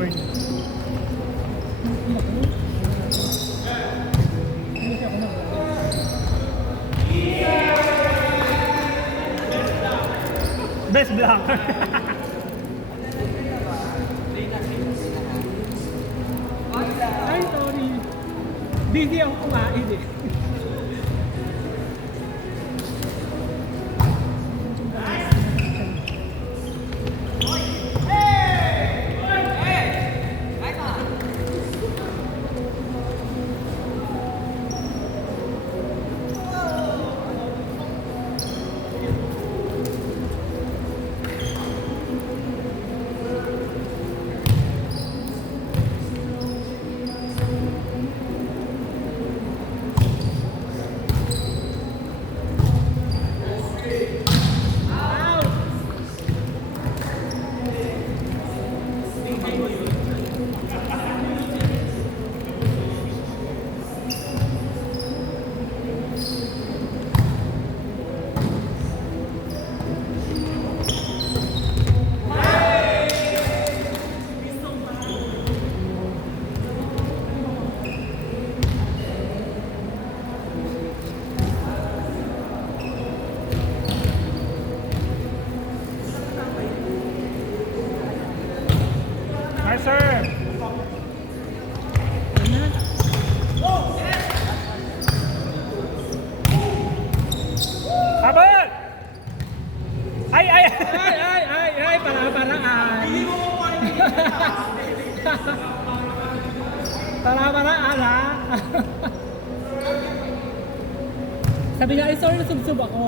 burn. Best blocker. Ay, sorry. Busy ako kumain eh. Nice sir. Habol! Ay, para-paraan. Para-paraan ha. Sabi nga, sorry na sub-sub ako.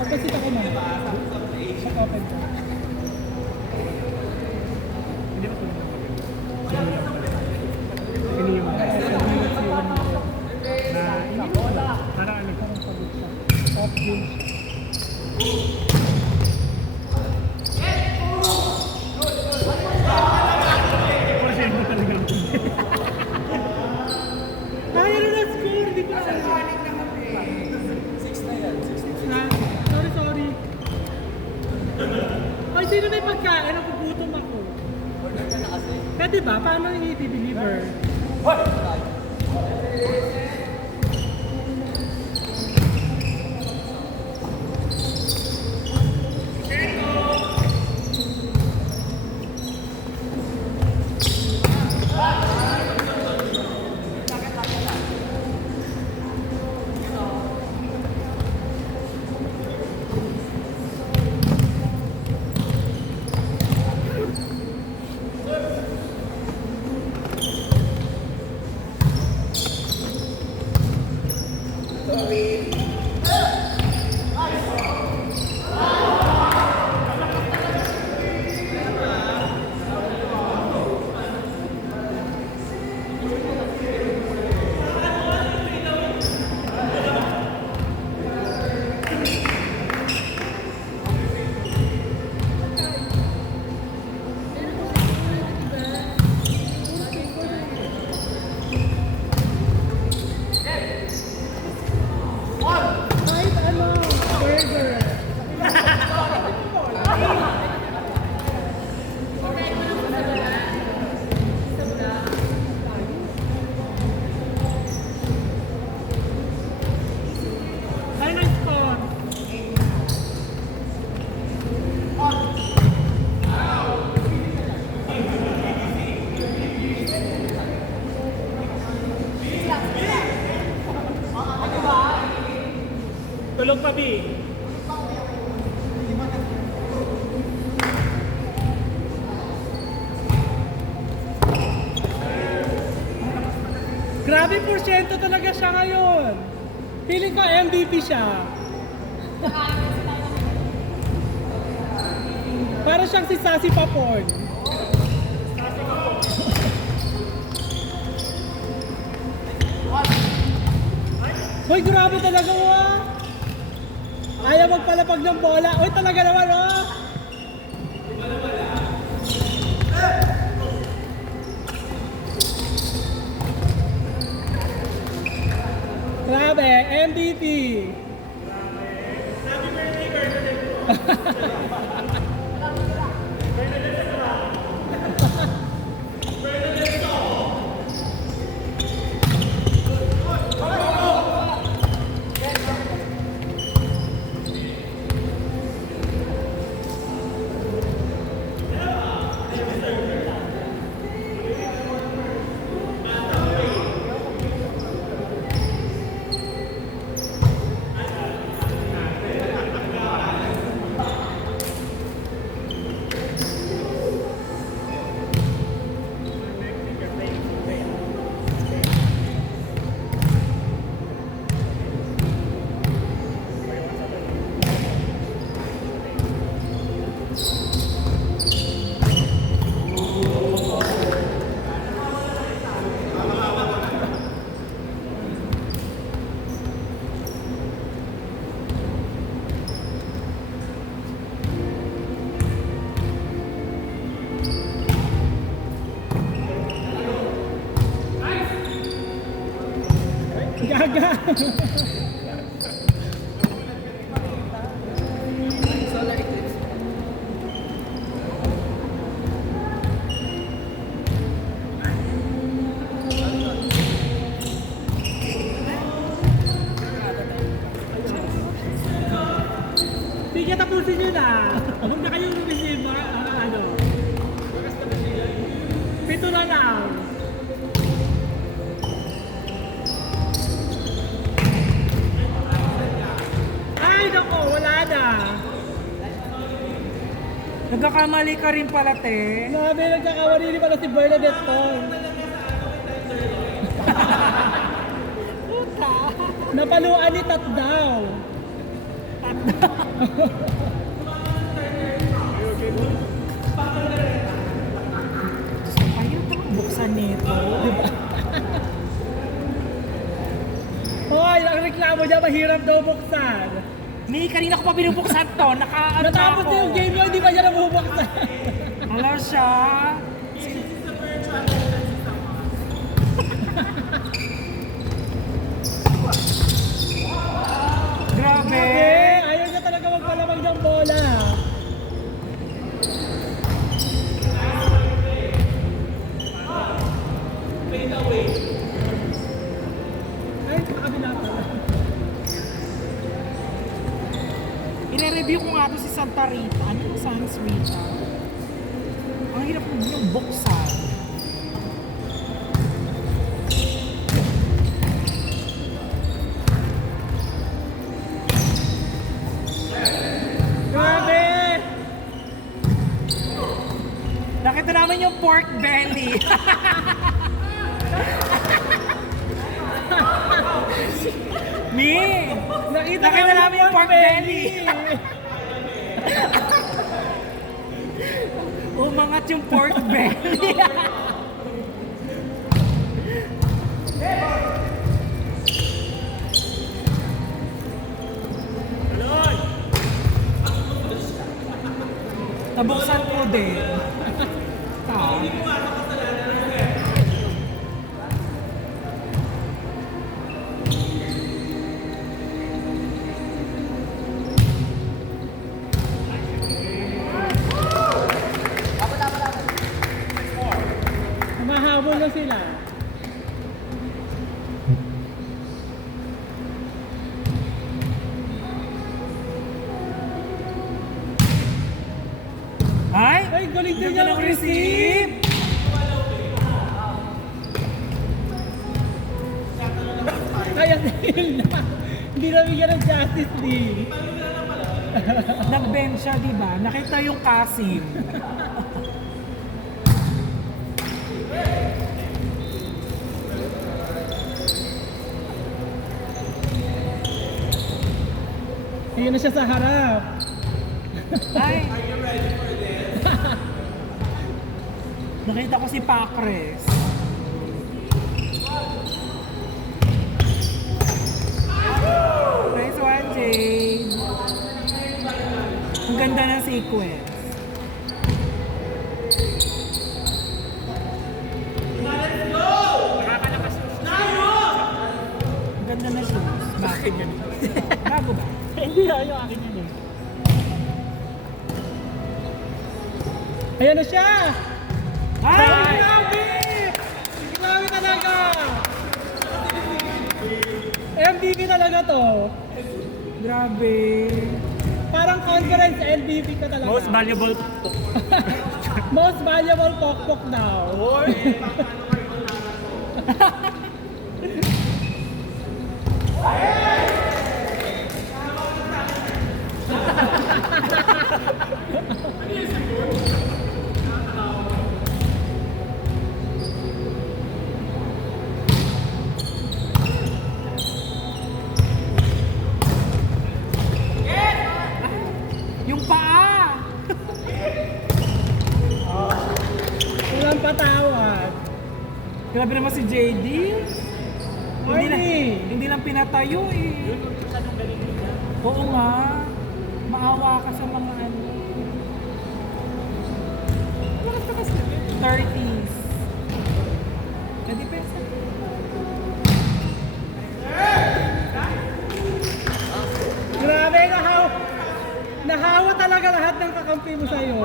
Pagkasit ako man. Check open ko. Hindi ba tulad naman? Ini yung na ini mo wala. Parang ano, parang pagod siya. Top game. Kaya na na-score, di ko na alam. 6 na yan, 6 na. Sorry. Ay, sino may pagkain? Nagugutom ako. Order ka na kasi. Pwede ba? Paano yung i-deliver? What? Tulog pa, B. Grabe porsyento talaga siya ngayon. Feeling ko MVP siya. Para siyang si Sassy Papon. Hoy, grabe talaga mo ah. Ayaw magpalapag ng bola. Hoy, talaga naman oh. Grabe, MVP. Gaga. Sige, tapusin nyo na. Huwag na kayong receive, ano. Pito na lang. Ay, naku, wala na. Nagkakamali ka rin pala, te. Grabe, nagkakamali rin pala si Bernadette Tong. Napaluan ni Tat daw. Ayaw ka buksan nito. Hoy, ang reklamo niya, mahirap daw buksan. May kanina ko pa binubuksan to. Nakaano Natapos ako. na yung game yun, di ba niya nabubuksan? Wala siya. Grabe. Ayaw niya talaga magpalamag ng bola. Ay, sa kabila pala. I-review ko nga to si Santa Rita. Ano yung Sans Rita? Ang hirap mo yung buksan. Grabe! Nakita namin yung pork belly. Mi! Nakita namin yung pork belly. Umangat yung pork belly. Nabuksan ko din. Tao. Mahabol na sila. Ay! Ay, galing din Ganda niya ng receive! Kaya dahil na. Hindi na bigyan ng Justice League. Nag-bench siya, di ba? Nakita yung Kasim. Hindi na siya sa harap. Ay! Nakita ko si Pacres. Nice one, Jade. Ang ganda ng sequence. Ang ganda na siya. Bakit yun? Bago ba? Hindi yung akin yun eh. Ayan na siya! Ay, Ay! grabe! Grabe talaga! MVP talaga to. Grabe. Parang conference MVP ka talaga. Most valuable. Most valuable pokpok daw. Yung paa! Walang patawad. Grabe naman si JD. Morning! Hindi lang pinatayo eh. Oo nga. Maawa ka sa mga ano. Lakas ka kasi. 30s. Kadipesa. Grabe, nahawa talaga lahat ng kakampi mo sa'yo.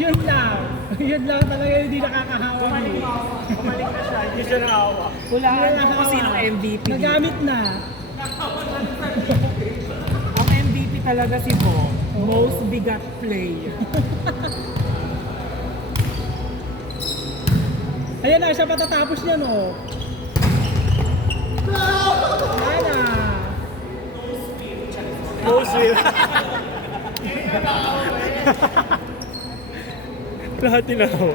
Yun lang. Yun lang talaga yung hindi nakakahawa. Bumalik na siya, hindi siya naawa. Hulaan mo kung sinong MVP. Nagamit na. Ang MVP talaga si Bo. Most bigat player. Ayan na, siya patatapos niya, no? Wala na. Most will. Lahat tinaw.